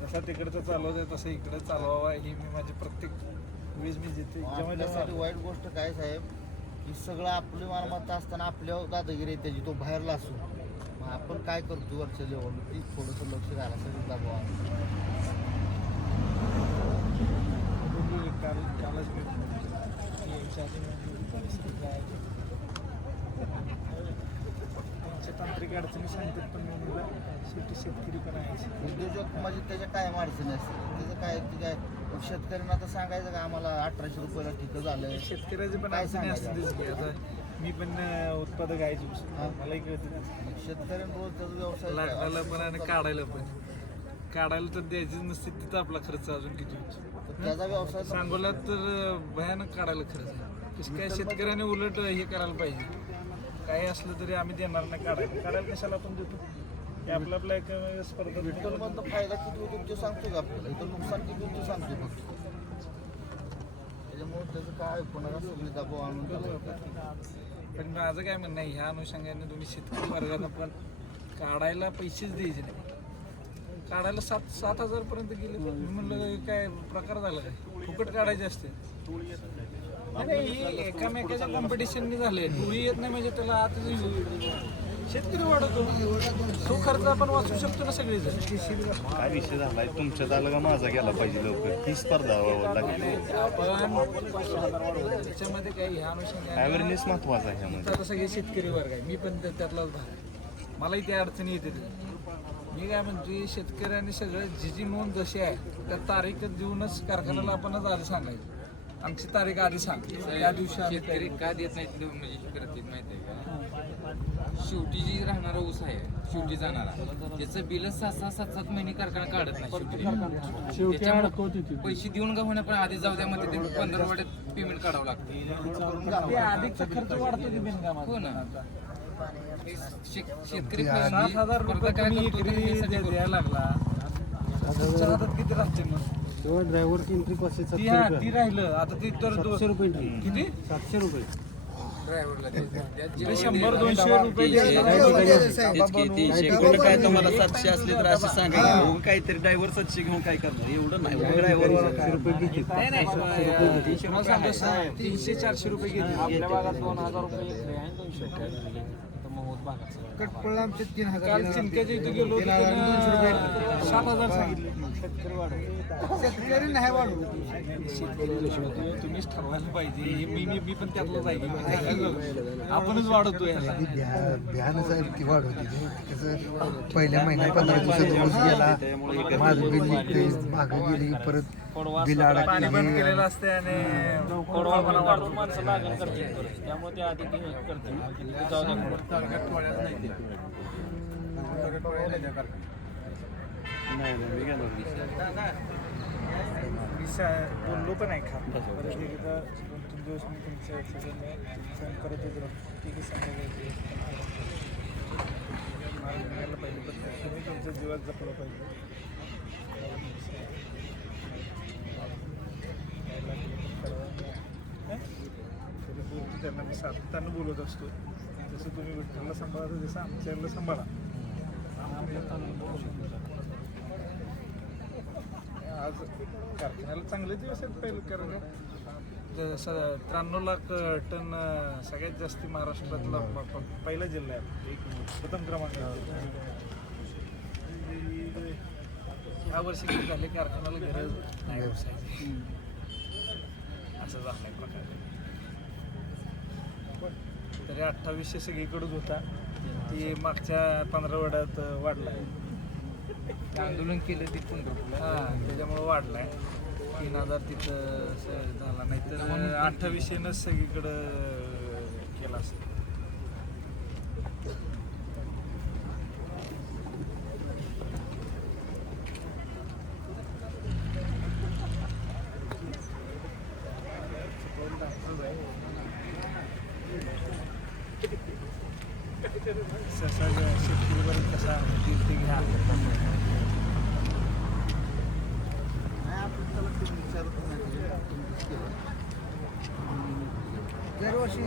जसा तिकडचं चालवत आहे तसं इकडे चालवावा ही मी माझी प्रत्येक वेळेस मी जिथे आपल्यासाठी वाईट गोष्ट काय साहेब की सगळं आपली मालमत्ता असताना आपल्या दादागिरी आहे त्याची तो बाहेरला असो मग आपण काय करतो वरच्या लेवल ती थोडंसं लक्ष द्यायला सगळं दाबावा कालच मी यायच्या आधी तांत्रिक अडचणी सांगतात पण मला शेवटी शेतकरी पण आहे उद्योजक म्हणजे त्याच्या काय अडचणी असतात त्याचं काय ते काय शेतकऱ्यांना आता सांगायचं का आम्हाला 1800 रुपयाला ठिकं झालं शेतकऱ्याचे पण काय अडचणी सांगायचं? असतातच की आता मी पण उत्पादक आहे मलाही कळतं ना शेतकऱ्यांरोज त्याचा व्यवसाय लाकडाला पण आणि काढायला तर द्यायचीच नसते तिथं आपला खर्च अजून किती होतो त्याचा व्यवसाय सांगोला तर भयानक काढायला खर्च आहे कसं काय शेतकऱ्याने उलट हे करायला पाहिजे काही असलं तरी आम्ही देणार नाही काढायला कशाला आपण देतो हे आपला एक स्पर्धा विठ्ठलमधनं फायदा किती होतो ते सांगतो का आपल्याला इथं नुकसान किती होतं सांगतो फक्त त्याच्यामुळे त्याचं काय कोणाला सगळी दबाव आणून त्याला पण माझं काय म्हणणं आहे ह्या अनुषंगाने तुम्ही शेतकरी वर्गाला पण काढायला पैसेच द्यायचे नाही काढायला 7,000 पर्यंत गेले मी म्हणलं काय प्रकार झाला काय फुकट काढायचे असते नाही एकामेकाच्या कॉम्पिटिशनने झाले टोळी येत नाही म्हणजे त्याला आता शेतकरी वाढवतो तो खर्च आपण वाचू शकतो ना सगळेच काय विषय झालाय तुमच्या झालं का माझा गेला पाहिजे लवकर ती स्पर्धा लागली आपण त्याच्यामध्ये काही ह्या अनुषंगाने अवेअरनेस महत्वाचा आहे ह्यामध्ये आता सगळे शेतकरी वर्ग आहे मी पण त्यातलाच भाग आहे मलाही त्या अडचणी येते मी काय म्हणते शेतकऱ्यांनी सगळं जी नोंद जशी आहे त्या तारीख देऊनच कारखान्याला आपणच आधी सांगायचं आमची तारीख आधी सांग त्या दिवशी शेतकरी का देत नाहीत म्हणजे करतील माहिती आहे का शेवटी जी राहणारा ऊस आहे शेवटी जाणारा त्याचं बिल 6-7 महिने कारखाना काढत नाही त्याच्यामुळे पैसे देऊन का होण्या पण आधी जाऊ द्या मध्ये ते 15 वाड्यात पेमेंट काढावं लागतं अधिकचा खर्च वाढतो की बिनकामात हो ना शेतकरी 7,000 रुपये तुम्ही एकरी द्यायला लागला तुमच्या हातात किती राहते मग ड्रायव्हरची एंट्री ती राहिलं आता ती तर 700 रुपये किती 700 रुपये ड्रायव्हरला 100-200 रुपये शेकडं काय तुम्हाला 700 असले तर असं सांगा काहीतरी ड्रायव्हर 700 घेऊन काय करणार एवढं नाही ड्रायव्हर 300-400 रुपये घेतले आपल्या भागात 2000 रुपये आहे 200 कटपळला आमचे 3000 काल चिंक्याच्या इथे गेलो 7,000 सांगितले शेतकरी नाही वाढू शेतकरी तुम्हीच ठरवायला पाहिजे मी पण त्यातलंच आहे आपणच वाढवतो याला भ्यानच आहे ती वाढ होती त्याचं पहिल्या महिन्यात 15 दिवसात रोज गेला माझं बिल निघते मागं गेली परत बिल पाणी बंद केलेलं असते आणि कडवापणा वाढतो माणसं लागण करते त्यामुळे ते आधी हे करते जाऊ बोललो पण आहे खा परत एकदा 2-3 दिवस मी तुमच्या फोन करत होतो ठीक आहे संध्याकाळी मला पाहिजे पण तुम्ही तुमच्या जीवात जपलं पाहिजे त्यांना मी सातत्यानं बोलत असतो जसं तुम्ही विठ्ठलला सांभाळा जसं आमच्याला सांभाळा आज कारखान्याला चांगले दिवस आहेत पहिलं कारण 93 लाख टन सगळ्यात जास्त महाराष्ट्रातला पहिला जिल्हा आहे प्रथम क्रमांक ह्या वर्षी किती झाले कारखान्याला गरज नाही व्यवसायाची असं झालंय प्रकारे तरी 2800 सगळीकडून होता ती मागच्या 15 वड्यात वाढला आंदोलन केलं ते 15 हां त्याच्यामुळे वाढला आहे 3000 तिथं झाला नाही तर 2800नंच सगळीकडं केला असेल शेतकरी कसा ते घ्या दरवर्षी